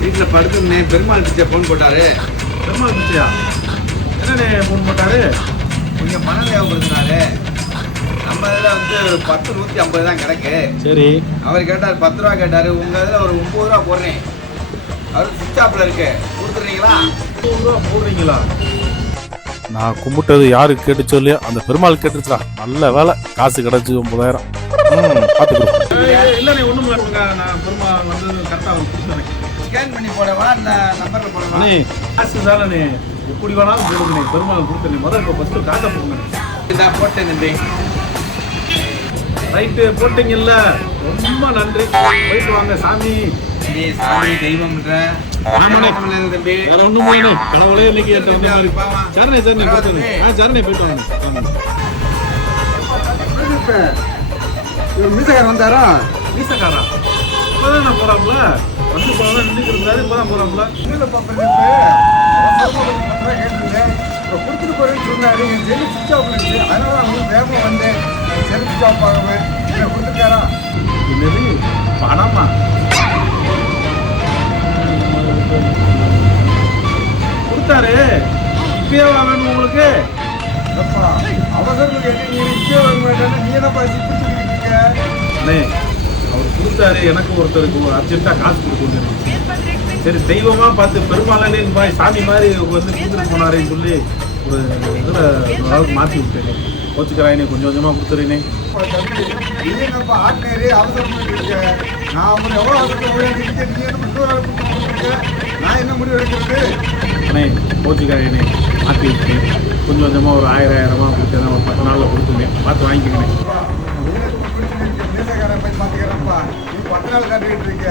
வீட்டில் படுத்துருந்தே பெருமாள் பிச்சை ஃபோன் போட்டாரு. பெருமாள் பிச்சையா? என்னண்ணே ஃபோன் போட்டாரு? கொஞ்சம் பணம் தேவைப்படுத்தினாரு. நம்ம இதில் வந்து ஒரு 10 150 தான் கிடக்கு. சரி. அவர் கேட்டார் 10 ரூபா கேட்டார். உங்கள் இதில் ஒரு 30 ரூபா போடுறேன். அவர் சுவிட்ச் ஆஃபில் இருக்கு, கொடுத்துட்றீங்களா? 30 ரூபா போடுறீங்களா? நான் கும்பிட்டது யாருக்கு கேட்டு சொல்லி அந்த பெருமாள் கேட்டுருச்சா? நல்ல வேலை, காசு கிடச்சி 9000. பார்த்துக்கிறோம். இல்லைண்ணே ஒன்றும் இல்லைங்க. நான் பெருமாள் வந்து கரெக்டாக கொடுத்துறேன். ஸ்கேன் பண்ணி போடவா இந்த நம்பரில் போடவா? அண்ணே காசு தானே, எப்படி வேணாலும் போடுங்கண்ணே. பெருமாள் கொடுத்துருந்தேன். முதல்ல இப்போ ஃபஸ்ட்டு காசை போடுங்க. இதான் போட்டேன் தம்பி. ரைட்டு போட்டீங்கல்ல, ரொம்ப நன்றி. போயிட்டு வாங்க சாமி. நீ சாமி தெய்வம்ன்ற ஆமாண்ணே தம்பி. வேற ஒன்றும் இல்லைண்ணே. கடவுளே இன்னைக்கு என்கிட்ட வந்த மாதிரி. சரிண்ணே சரிண்ணே கொடுத்துருங்க. சரிண்ணே போயிட்டு வாங்க. மீசக்காரன் வந்தாரா? வீசக்காரா இப்போதான் நான் போகிறாப்புல வந்து போதான் நின்றுட்டு இருந்தாரு. இப்போ தான் போகிறாப்புல. கொடுத்துட்டு போறேன்னு சொன்னாரு. என் செல்லு சுவிட்ச் ஆஃப் இருந்துச்சு, அதனால நான் வந்து வேகமாக வந்தேன். செல்லு சுவிட்ச் ஆஃப் ஆகாம என்ன கொடுத்துருக்காரா? என்னது பணமா? கொடுத்தாரு. இப்பயே வேணும் உங்களுக்கு? அவசரத்துக்கு நீ இப்பயே வர மாட்டேன்னு நீ என்ன பேசி கொடுத்துக்கிட்டு இருக்க? அண்ணே அவர் கொடுத்தாரு. எனக்கு ஒருத்தருக்கு அர்ஜென்ட்டாக காசு கொடுக்கணும். சரி தெய்வமாக பார்த்து பெருமாளே பாய் சாமி மாதிரி வந்து கொடுத்துட்டு போனாரேன்னு சொல்லி ஒரு இதில் ஓரளவுக்கு மாற்றி விட்டேன். கோச்சுக்கிறாயினே கொஞ்சம் கொஞ்சமாக கொடுத்துறேனே. நீங்கப்பா ஆட்நேரு அவசரம் இருக்க. நான் அவங்க எவ்வளோ அவசரம் நீ நான் என்ன முடிவு எடுக்கிறது? அண்ணே கோச்சுக்கிறாயினே மாற்றி விட்டேன். கொஞ்சம் கொஞ்சமாக ஒரு 1000 கொடுத்தேன். ஒரு 10 நாளில் கொடுத்துருந்தேன். பார்த்து வாங்கிக்கிறேன். மீசக்காரன் போய் பார்த்துக்கிறேன்ப்பா. நீ 10 நாள் கட்டிக்கிட்டு இருக்க.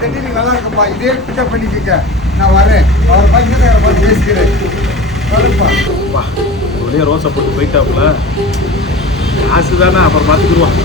தண்ணி நல்லா இருக்குப்பா. இதே பிக்கப் பண்ணிக்க. நான் வரேன். அவர் மீசக்காரன் பார்த்து பேசிக்கிறேன். வரப்பா. ஒரே ரோஸை போட்டு போயிட்டாப்புல. காசு தானே, அப்புறம் பார்த்துக்குருவான்.